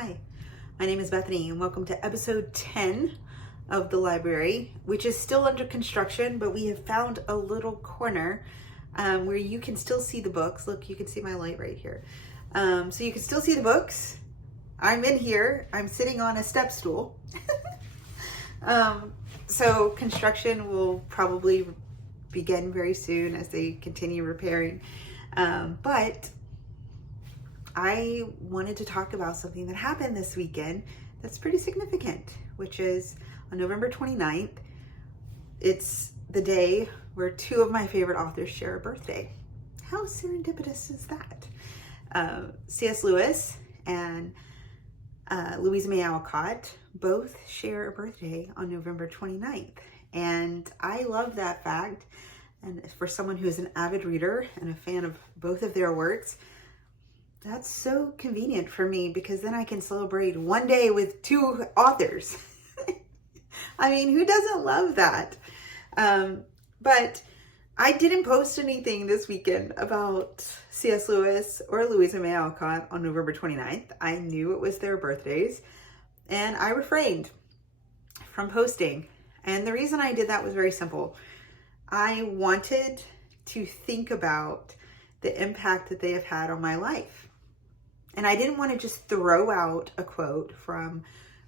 Hi, my name is Bethany and welcome to episode 10 of the library, which is still under construction, but we have found a little corner where you can still see the books. Look, you can see my light right here. So you can still see the books. I'm in here. I'm sitting on a step stool. So construction will probably begin very soon as they continue repairing. But I wanted to talk about something that happened this weekend that's pretty significant, which is on November 29th. It's the day where two of my favorite authors share a birthday. How serendipitous is that? C.S. Lewis and Louisa May Alcott both share a birthday on November 29th. And I love that fact. And for someone who is an avid reader and a fan of both of their works, that's so convenient for me because then I can celebrate one day with two authors. I mean, who doesn't love that? But I didn't post anything this weekend about C.S. Lewis or Louisa May Alcott on November 29th. I knew it was their birthdays and I refrained from posting. And the reason I did that was very simple. I wanted to think about the impact that they have had on my life. And I didn't want to just throw out a quote from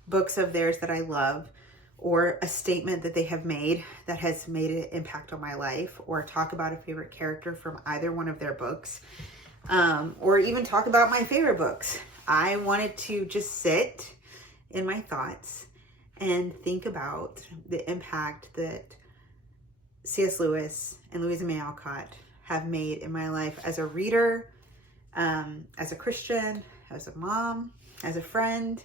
books of theirs that I love, or a statement that they have made that has made an impact on my life, or talk about a favorite character from either one of their books, or even talk about my favorite books. I wanted to just sit in my thoughts and think about the impact that C.S. Lewis and Louisa May Alcott have made in my life as a reader, as a Christian, as a mom, as a friend.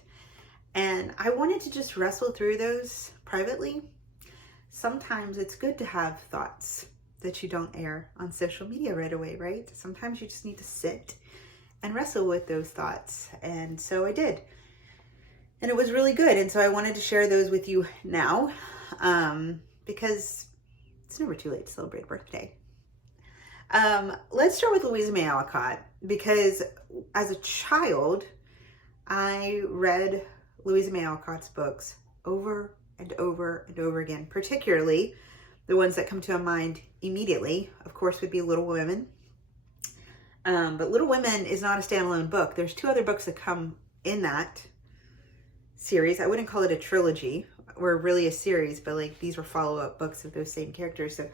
And I wanted to just wrestle through those privately. Sometimes it's good to have thoughts that you don't air on social media right away, right? Sometimes you just need to sit and wrestle with those thoughts. And so I did. And it was really good. And so I wanted to share those with you now, because it's never too late to celebrate a birthday. Let's start with Louisa May Alcott, because as a child, I read Louisa May Alcott's books over and over and over again, particularly the ones that come to mind immediately, of course, would be Little Women. But Little Women is not a standalone book. There's two other books that come in that series. I wouldn't call it a trilogy or really a series, but like these were follow-up books of those same characters. So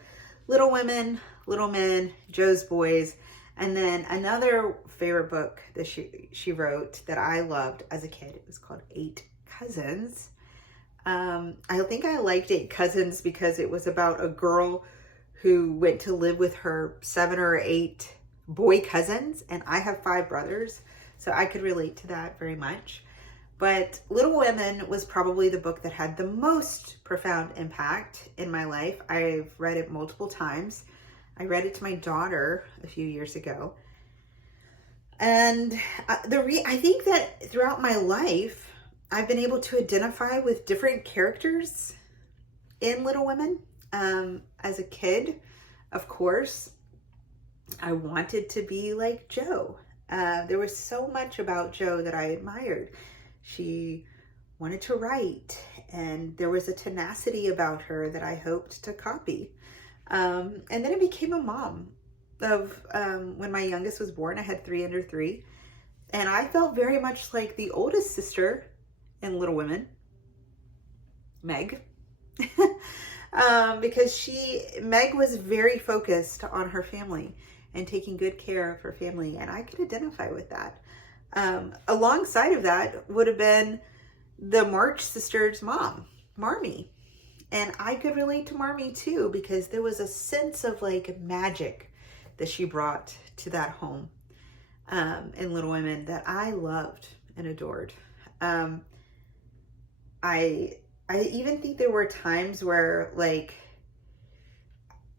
Little Women, Little Men, Joe's Boys, and then another favorite book that she wrote that I loved as a kid. It was called 8 Cousins. I think I liked 8 Cousins because it was about a girl who went to live with her 7 or 8 boy cousins, and I have 5 brothers, so I could relate to that very much. But Little Women was probably the book that had the most profound impact in my life. I've read it multiple times. I read it to my daughter a few years ago. And I think that throughout my life, I've been able to identify with different characters in Little Women. As a kid, of course, I wanted to be like Joe. There was so much about Joe that I admired. She wanted to write, and there was a tenacity about her that I hoped to copy. And then I became a mom of, when my youngest was born, I had 3 under 3. And I felt very much like the oldest sister in Little Women, Meg, because Meg was very focused on her family and taking good care of her family. And I could identify with that. Alongside of that would have been the March sisters' mom, Marmee. And I could relate to Marmee too, because there was a sense of like magic that she brought to that home in Little Women that I loved and adored. I even think there were times where, like,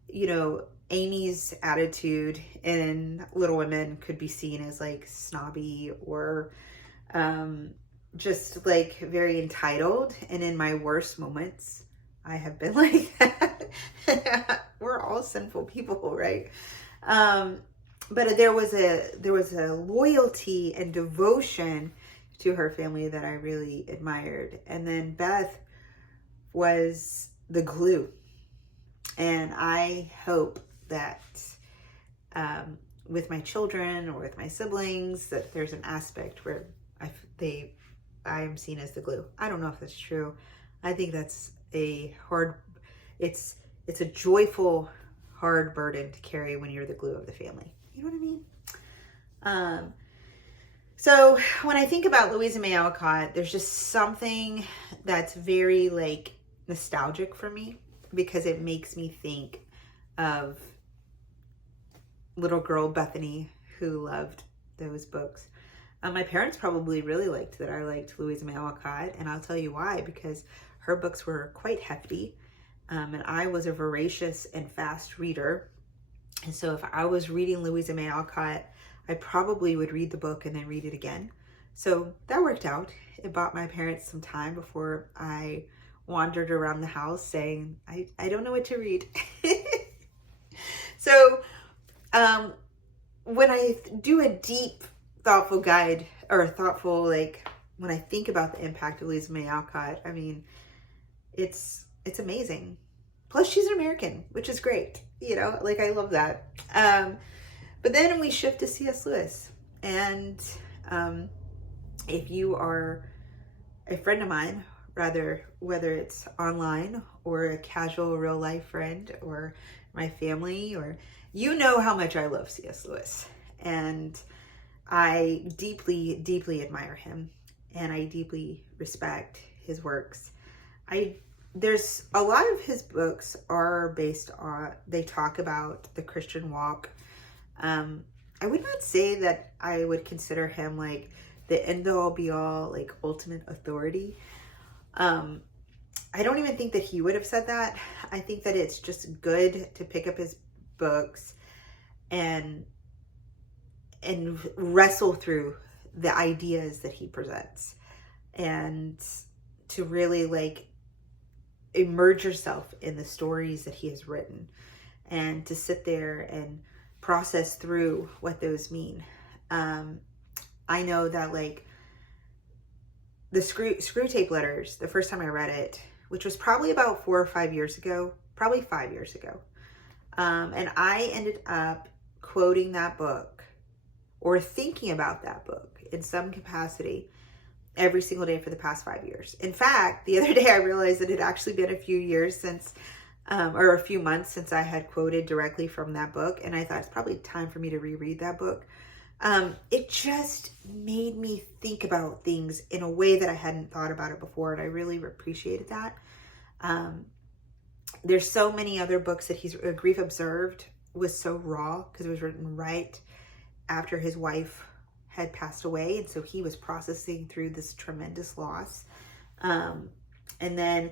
you know, Amy's attitude in Little Women could be seen as like snobby or just like very entitled. And in my worst moments, I have been like that. We're all sinful people, right? But there was a loyalty and devotion to her family that I really admired. And then Beth was the glue. And I hope that with my children or with my siblings, that there's an aspect where I am seen as the glue. I don't know if that's true. I think that's it's a joyful, hard burden to carry when you're the glue of the family. You know what I mean? So when I think about Louisa May Alcott, there's just something that's very like nostalgic for me, because it makes me think of little girl Bethany who loved those books. My parents probably really liked that I liked Louisa May Alcott, and I'll tell you why, because her books were quite hefty, and I was a voracious and fast reader. And so if I was reading Louisa May Alcott, I probably would read the book and then read it again. So that worked out. It bought my parents some time before I wandered around the house saying, I don't know what to read. So when I do a deep, thoughtful guide, or thoughtful, like when I think about the impact of Louisa May Alcott, I mean, it's amazing. Plus she's an American, which is great. You know, like I love that. But then we shift to C.S. Lewis. And if you are a friend of mine, rather, whether it's online or a casual real life friend or my family, or you know how much I love C.S. Lewis. And I deeply, deeply admire him, and I deeply respect his works. There's a lot of his books are based on, they talk about the Christian walk. I would not say that I would consider him like the end all be all, like ultimate authority. I don't even think that he would have said that. I think that it's just good to pick up his books and wrestle through the ideas that he presents, and to really like immerse yourself in the stories that he has written, and to sit there and process through what those mean. I know that like the screw tape letters, the first time I read it, which was probably about 4 or 5 years ago, probably 5 years ago. And I ended up quoting that book or thinking about that book in some capacity every single day for the past 5 years. In fact, the other day I realized that it had actually been a few years since, or a few months since I had quoted directly from that book. And I thought it's probably time for me to reread that book. It just made me think about things in a way that I hadn't thought about it before. And I really appreciated that. There's so many other books that he's, Grief Observed was so raw because it was written right after his wife had passed away. And so he was processing through this tremendous loss. And then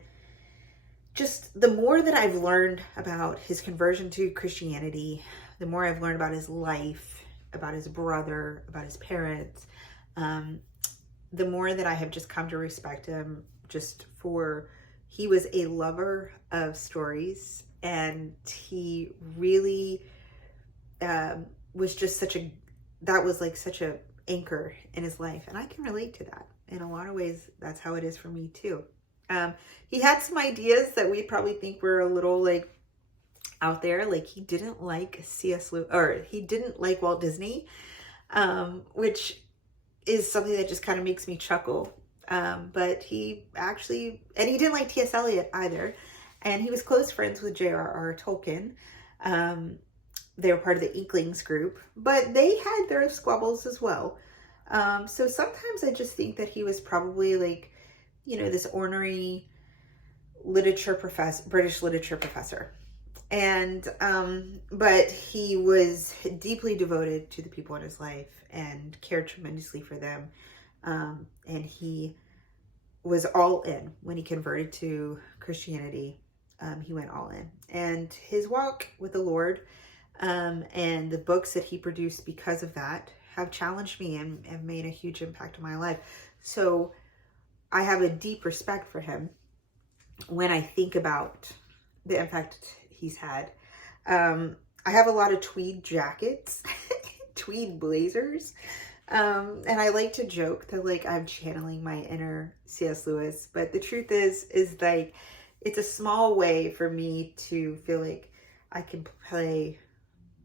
just the more that I've learned about his conversion to Christianity, the more I've learned about his life, about his brother, about his parents, the more that I have just come to respect him just for, he was a lover of stories, and he really was just such a, that was like such a anchor in his life. And I can relate to that. In a lot of ways, that's how it is for me too. He had some ideas that we probably think were a little like out there. Like he didn't like C.S. Lewis, or he didn't like Walt Disney, which is something that just kind of makes me chuckle. But he actually, and he didn't like T.S. Eliot either. And he was close friends with J.R.R. Tolkien. They were part of the Inklings group, but they had their squabbles as well. So sometimes I just think that he was probably like, you know, this ornery literature professor, British literature professor. And, but he was deeply devoted to the people in his life and cared tremendously for them. And he was all in when he converted to Christianity. He went all in, and his walk with the Lord, and the books that he produced because of that have challenged me and have made a huge impact on my life. So I have a deep respect for him when I think about the impact he's had. I have a lot of tweed jackets, tweed blazers. And I like to joke that like I'm channeling my inner C.S. Lewis, but the truth is like it's a small way for me to feel like I can pay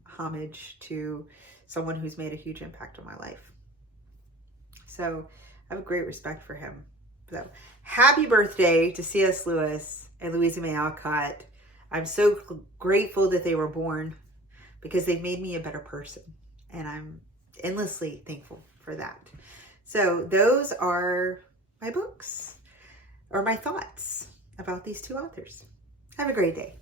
homage to someone who's made a huge impact on my life. So I have a great respect for him. So happy birthday to C.S. Lewis and Louisa May Alcott. I'm so grateful that they were born because they've made me a better person. And I'm endlessly thankful for that. So those are my books or my thoughts about these two authors. Have a great day.